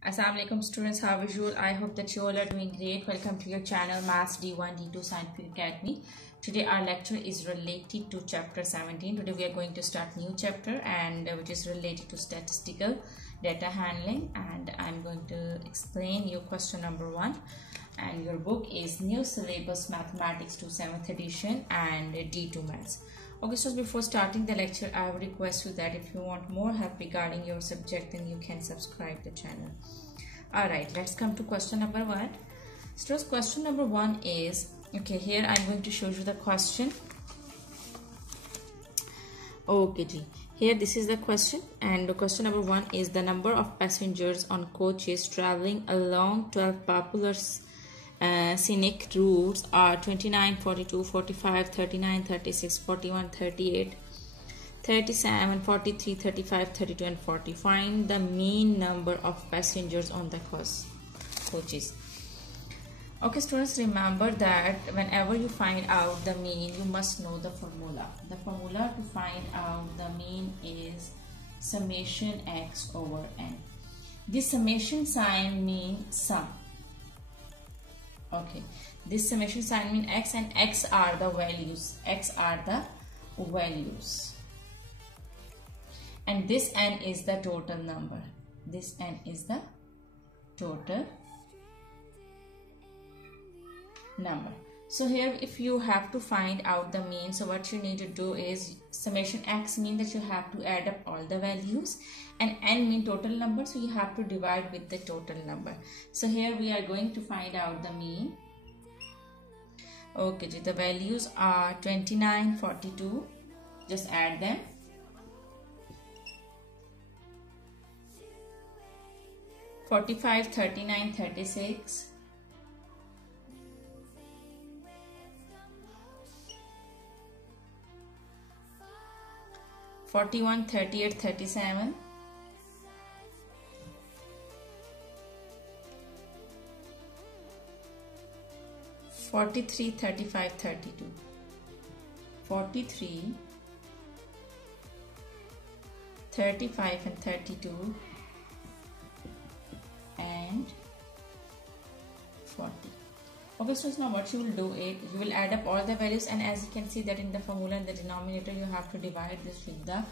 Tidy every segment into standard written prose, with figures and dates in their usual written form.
Assalamualaikum students, how are you? I hope that you all are doing great. Welcome to your channel Maths D1 D2 Scientific Academy. Today our lecture is related to chapter 17. Today we are going to start new chapter and which is related to statistical data handling, and I'm going to explain you question number 1. And your book is New Syllabus Mathematics to 7th edition and D2 Maths. Okay, so before starting the lecture, I would request you that if you want more help regarding your subject, then you can subscribe the channel. Alright, let's come to question number 1. So question number 1 is, okay, here I'm going to show you the question. Okay, G. Here this is the question, and the question number 1 is the number of passengers on coaches traveling along 12 popular scenic routes are 29, 42, 45, 39, 36, 41, 38, 37, 43, 35, 32 and 40. Find the mean number of passengers on the coaches. Okay students, remember that whenever you find out the mean, you must know the formula. The formula to find out the mean is summation x over n. This summation sign means sum. Okay, this summation sign means x, and x are the values. X are the values. And this n is the total number. This n is the total number. So here if you have to find out the mean, so what you need to do is summation x means that you have to add up all the values, and n mean total number, so you have to divide with the total number. So here we are going to find out the mean. Okay, the values are 29, 42, just add them. 45, 39, 36. 41, 38, 37. 43, 35, 32. 43, 35 and 32 and 40. Okay, so now what you will do is you will add up all the values, and as you can see that in the formula in the denominator you have to divide this with the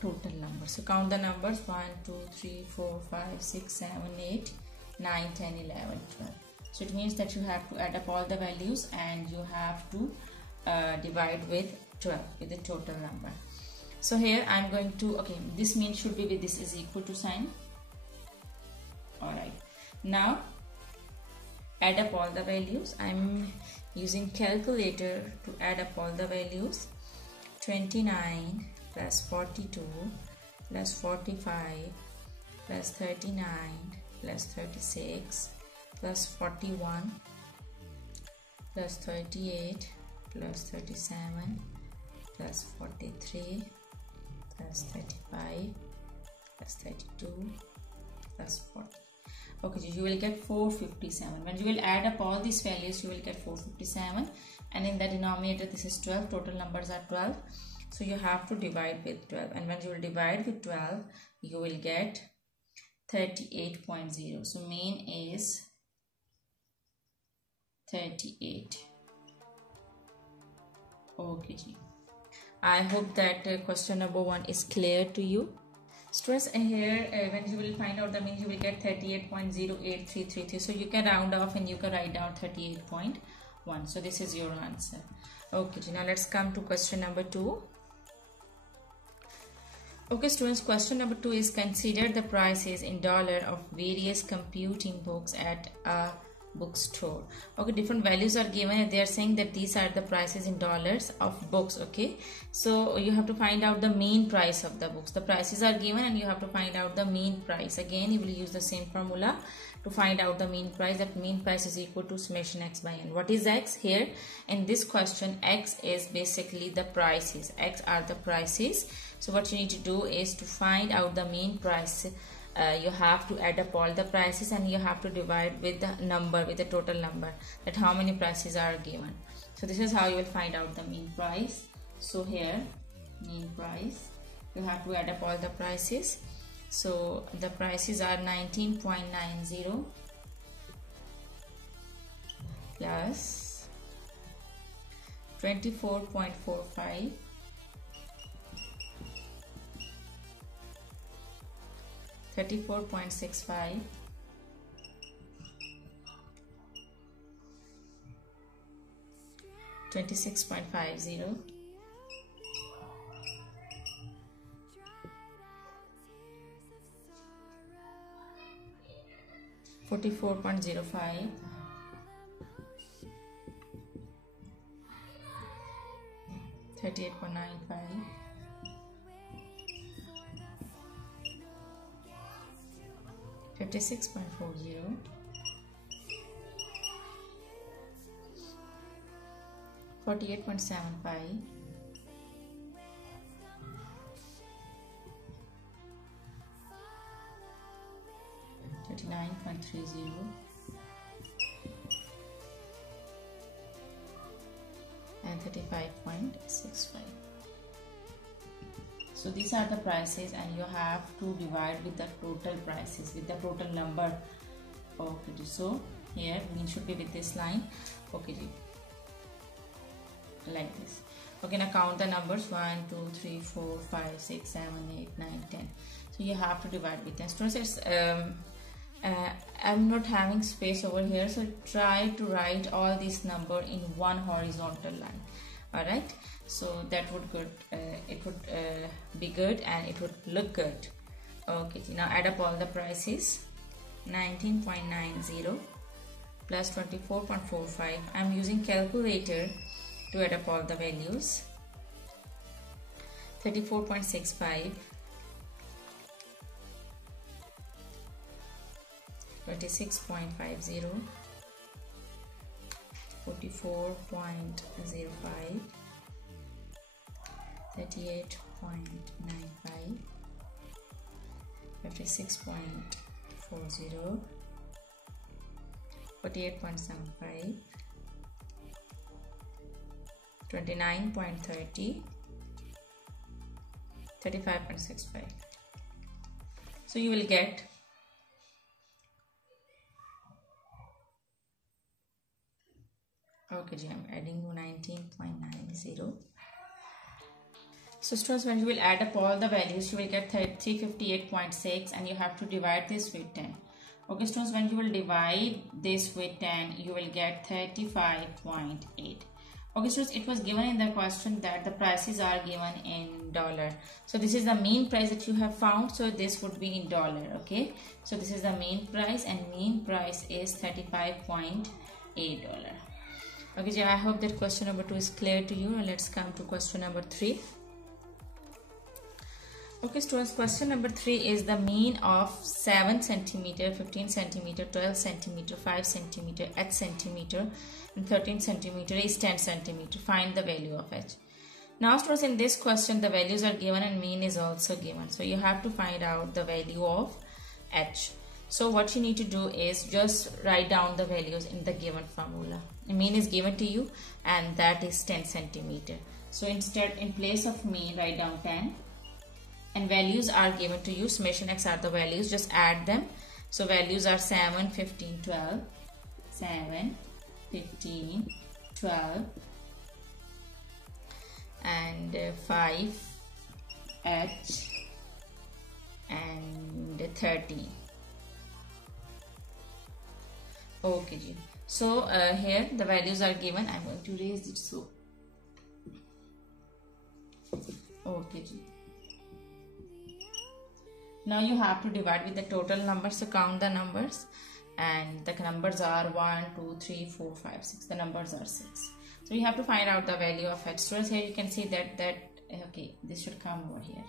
total number. So count the numbers 1, 2, 3, 4, 5, 6, 7, 8, 9, 10, 11, 12. So it means that you have to add up all the values and you have to divide with 12 with the total number. So here I'm going to, okay, this mean should be with this is equal to sign. Alright, now add up all the values. I'm using calculator to add up all the values. 29 plus 42 plus 45 plus 39 plus 36 plus 41 plus 38 plus 37 plus 43 plus 35 plus 32 plus 40. Okay, you will get 457. When you will add up all these values, you will get 457, and in the denominator this is 12. Total numbers are 12, so you have to divide with 12, and when you will divide with 12 you will get 38.0. so mean is 38. Okay, I hope that question number 1 is clear to you. Stress here, when you will find out the mean, you will get 38.08333. So you can round off and you can write down 38.1. So this is your answer. Okay, now let's come to question number 2. Okay students, question number 2 is consider the prices in dollar of various computing books at a bookstore. Okay, different values are given and they are saying that these are the prices in dollars of books. Okay, so you have to find out the mean price of the books. The prices are given and you have to find out the mean price. Again, you will use the same formula to find out the mean price. That mean price is equal to summation x by n. What is x? Here in this question, x is basically the prices. X are the prices. So what you need to do is to find out the mean price. You have to add up all the prices and you have to divide with the number, with the total number, that how many prices are given. So this is how you will find out the mean price. So here mean price, you have to add up all the prices. So the prices are 19.90 plus 24.45 34.65 26.50 44.05 38.95 56.40 48.75 39.30 and 35.65. So these are the prices, and you have to divide with the total prices, with the total number. Okay, so here mean should be with this line. Okay, like this. Okay, now count the numbers 1 2 3 4 5 6 7 8 9 10. So you have to divide with 10. Students, I'm not having space over here, so try to write all this number in one horizontal line. All right, so that would good. It would be good and it would look good. Okay, now add up all the prices. 19.90 plus 24.45. I'm using calculator to add up all the values. 34.65, 26.50, 44.05, 38.95, 56.40, 48.75, 29.30, 35.65. So you will get okay, I'm adding 19.90. So students, when you will add up all the values, you will get 358.6 and you have to divide this with 10. Okay students, when you will divide this with 10, you will get 35.8. Okay students, it was given in the question that the prices are given in dollar. So this is the mean price that you have found. So this would be in dollar. Okay, so this is the mean price, and mean price is $35.8. Okay, I hope that question number 2 is clear to you. Let's come to question number 3. Okay students, question number 3 is the mean of 7 cm, 15 cm, 12 cm, 5 cm, 8 cm and 13 cm is 10 cm. Find the value of h. Now students, in this question the values are given and mean is also given. So you have to find out the value of h. So what you need to do is just write down the values in the given formula. The mean is given to you and that is 10 cm. So instead, in place of mean, write down 10. And values are given to you. Summation x are the values, just add them. So values are 7, 15, 12, 7, 15, 12 and 5, h and 13. Okay ji. So here the values are given. I'm going to raise it so. Okay ji. Now you have to divide with the total numbers. So count the numbers, and the numbers are 1, 2, 3, 4, 5, 6. The numbers are 6. So you have to find out the value of h. Students, here you can see that okay, this should come over here.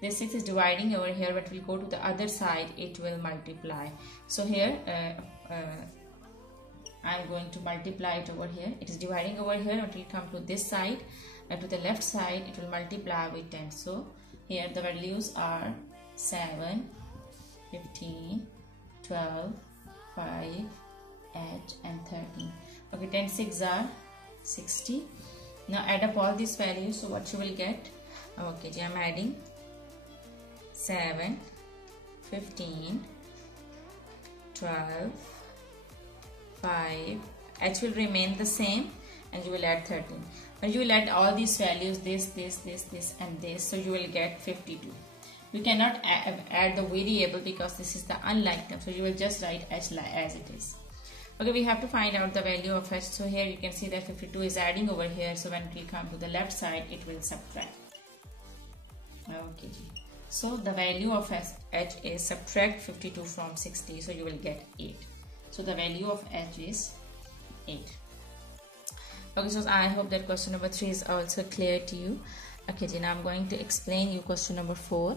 This 6 is dividing over here, but we'll go to the other side, it will multiply. So here I'm going to multiply it over here. It is dividing over here, but it will come to this side, and to the left side it will multiply with 10. So here the values are 7, 15, 12, 5, 8 and 13. Okay, 10 6 are 60. Now add up all these values. So what you will get? Okay, I'm adding 7, 15, 12, 5. H will remain the same and you will add 13. But you will add all these values, this and this, so you will get 52. You cannot add the variable because this is the unlike term, so you will just write H as it is. Okay, we have to find out the value of H. So here you can see that 52 is adding over here, so when we come to the left side it will subtract. Okay, so the value of H is subtract 52 from 60, so you will get 8. So the value of H is 8. Okay, so I hope that question number 3 is also clear to you. Okay, now I'm going to explain you question number 4.